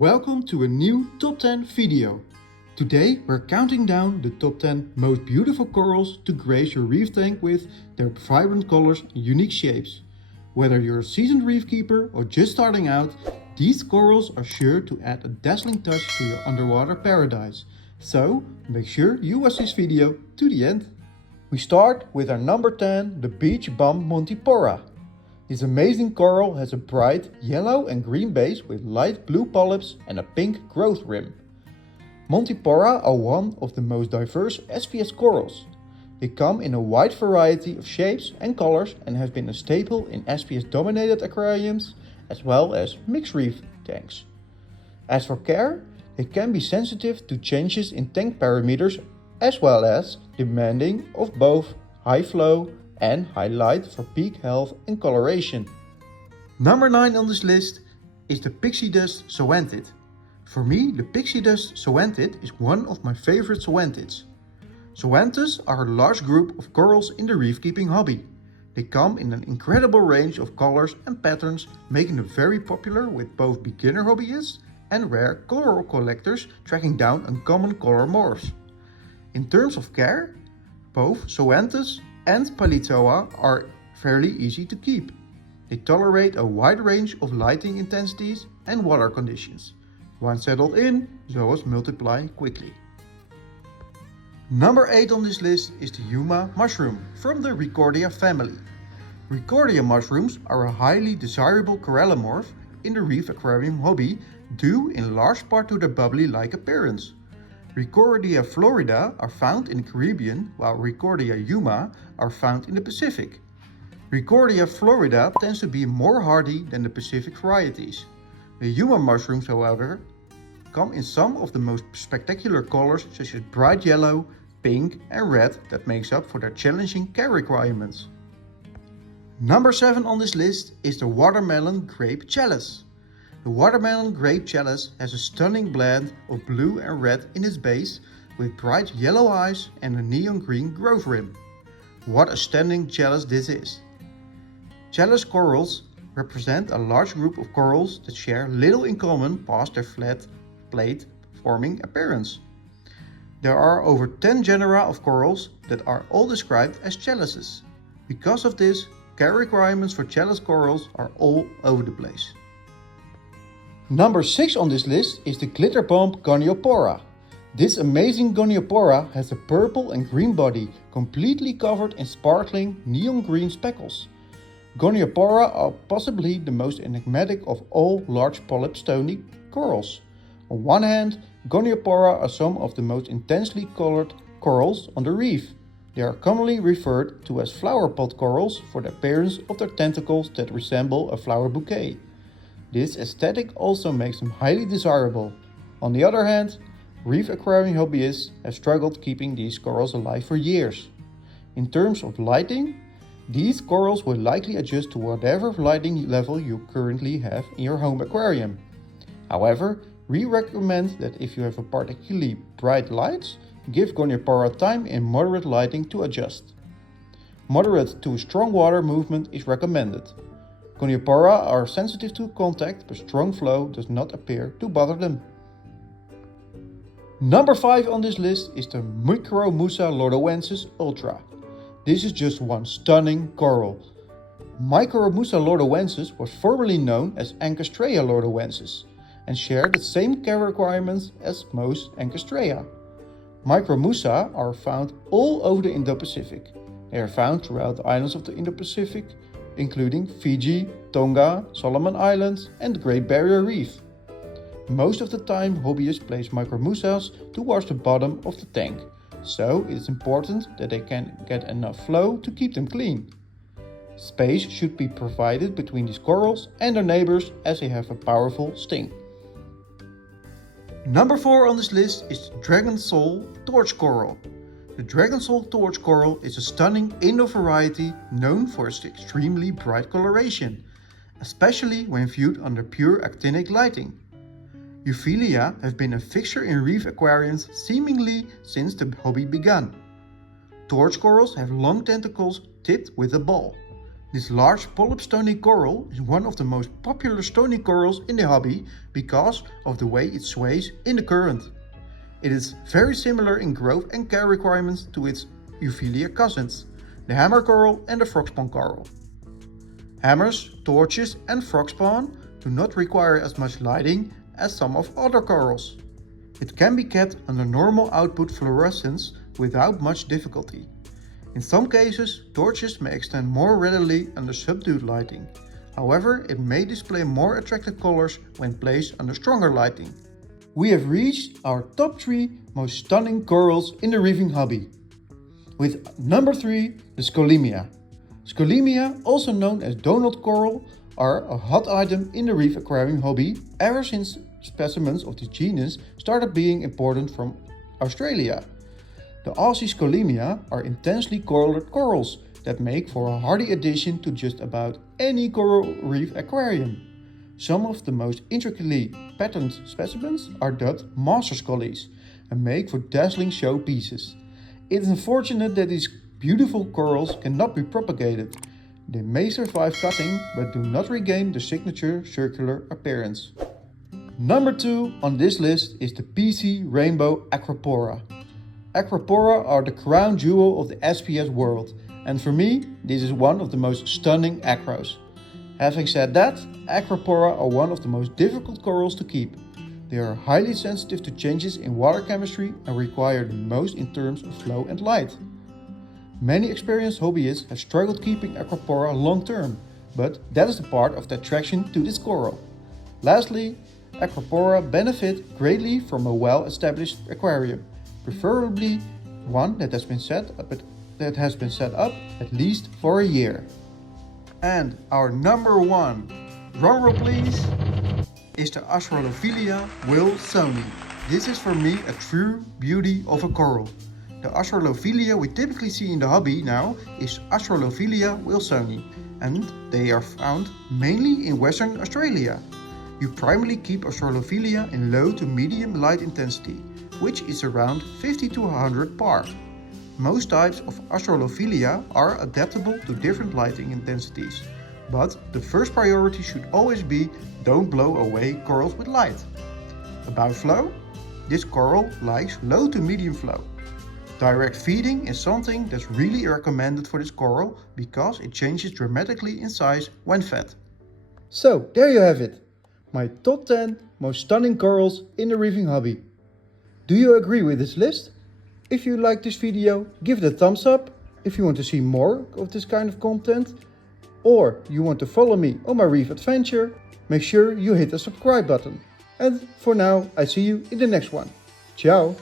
Welcome to a new top 10 video. Today we're counting down the top 10 most beautiful corals to grace your reef tank with their vibrant colors and unique shapes. Whether you're a seasoned reef keeper or just starting out, these corals are sure to add a dazzling touch to your underwater paradise. So make sure you watch this video to the end. We start with our number 10, the beach Bum Monti. This amazing coral has a bright yellow and green base with light blue polyps and a pink growth rim. Montipora are one of the most diverse SPS corals. They come in a wide variety of shapes and colors and have been a staple in SPS dominated aquariums as well as mixed reef tanks. As for care, they can be sensitive to changes in tank parameters as well as demanding of both high flow and high light for peak health and coloration. Number 9 on this list is the Pixie dust zoanthid. For me, the Pixie dust zoanthid is one of my favorite zoanthids. Zoanthids are a large group of corals in the reef keeping hobby. They come in an incredible range of colors and patterns, making them very popular with both beginner hobbyists and rare coral collectors tracking down uncommon color morphs. In terms of care, both zoanthids and Palitoa are fairly easy to keep. They tolerate a wide range of lighting intensities and water conditions. Once settled in, zoas multiply quickly. Number 8 on this list is the Yuma Mushroom from the Recordia family. Recordia mushrooms are a highly desirable corallimorph in the reef aquarium hobby due in large part to their bubbly-like appearance. Recordia florida are found in the Caribbean, while Recordia yuma are found in the Pacific. Recordia florida tends to be more hardy than the Pacific varieties. The Yuma mushrooms, however, come in some of the most spectacular colors such as bright yellow, pink and red that makes up for their challenging care requirements. Number 7 on this list is the watermelon grape chalice. The watermelon grape chalice has a stunning blend of blue and red in its base with bright yellow eyes and a neon green growth rim. What a stunning chalice this is! Chalice corals represent a large group of corals that share little in common past their flat plate forming appearance. There are over 10 genera of corals that are all described as chalices. Because of this, care requirements for chalice corals are all over the place. Number 6 on this list is the glitter bomb Goniopora. This amazing Goniopora has a purple and green body completely covered in sparkling neon green speckles. Goniopora are possibly the most enigmatic of all large polyp stony corals. On one hand, Goniopora are some of the most intensely colored corals on the reef. They are commonly referred to as flower pot corals for the appearance of their tentacles that resemble a flower bouquet. This aesthetic also makes them highly desirable. On the other hand, reef aquarium hobbyists have struggled keeping these corals alive for years. In terms of lighting, these corals will likely adjust to whatever lighting level you currently have in your home aquarium. However, we recommend that if you have a particularly bright lights, give Goniopora time in moderate lighting to adjust. Moderate to strong water movement is recommended. Goniopora are sensitive to contact, but strong flow does not appear to bother them. Number 5 on this list is the Micro Musa lordoensis ultra. This is just one stunning coral. Micro Musa lordoensis was formerly known as Ancastrea lordoensis and shared the same care requirements as most Ancastrea. Micro Musa are found all over the Indo-Pacific. They are found throughout the islands of the Indo-Pacific, including Fiji, Tonga, Solomon Islands and the Great Barrier Reef. Most of the time hobbyists place Micro Musas towards the bottom of the tank, so it is important that they can get enough flow to keep them clean. Space should be provided between these corals and their neighbors as they have a powerful sting. Number 4 on this list is the Dragon Soul torch coral. The Dragon Soul torch coral is a stunning Indo variety known for its extremely bright coloration, especially when viewed under pure actinic lighting. Filia have been a fixture in reef aquariums seemingly since the hobby began. Torch corals have long tentacles tipped with a ball. This large polyp stony coral is one of the most popular stony corals in the hobby because of the way it sways in the current. It is very similar in growth and care requirements to its Filia cousins, the hammer coral and the frogspawn coral. Hammers, torches and frogspawn do not require as much lighting as some of other corals. It can be kept under normal output fluorescence without much difficulty. In some cases, torches may extend more readily under subdued lighting. However, it may display more attractive colors when placed under stronger lighting. We have reached our top 3 most stunning corals in the reefing hobby. With number 3, the Scolimia. Scolimia, also known as donut coral, are a hot item in the reef aquarium hobby ever since specimens of this genus started being imported from Australia. The Aussie Scolimia are intensely colored corals that make for a hardy addition to just about any coral reef aquarium. Some of the most intricately patterned specimens are dubbed master scollies and make for dazzling show pieces. It is unfortunate that these beautiful corals cannot be propagated. They may survive cutting but do not regain the signature circular appearance. Number 2 on this list is the Pixie Rainbow Acropora. Acropora are the crown jewel of the SPS world, and for me this is one of the most stunning acros. Having said that, Acropora are one of the most difficult corals to keep. They are highly sensitive to changes in water chemistry and require the most in terms of flow and light. Many experienced hobbyists have struggled keeping Acropora long term, but that is the part of the attraction to this coral. Lastly, Acropora benefit greatly from a well-established aquarium, preferably one that has been set up at least for a year. And our number 1, drumroll please, is the Filia wilsoni. This is for me a true beauty of a coral. The Filia we typically see in the hobby now is Filia wilsoni, and they are found mainly in Western Australia. You primarily keep Filia in low to medium light intensity, which is around 50 to 100 par. Most types of Filia are adaptable to different lighting intensities, but the first priority should always be don't blow away corals with light. About flow, this coral likes low to medium flow. Direct feeding is something that's really recommended for this coral because it changes dramatically in size when fed. So there you have it, my top 10 most stunning corals in the reefing hobby. Do you agree with this list? If you like this video, give it a thumbs up. If you want to see more of this kind of content, or you want to follow me on my reef adventure, make sure you hit the subscribe button. And for now, I see you in the next one. Ciao!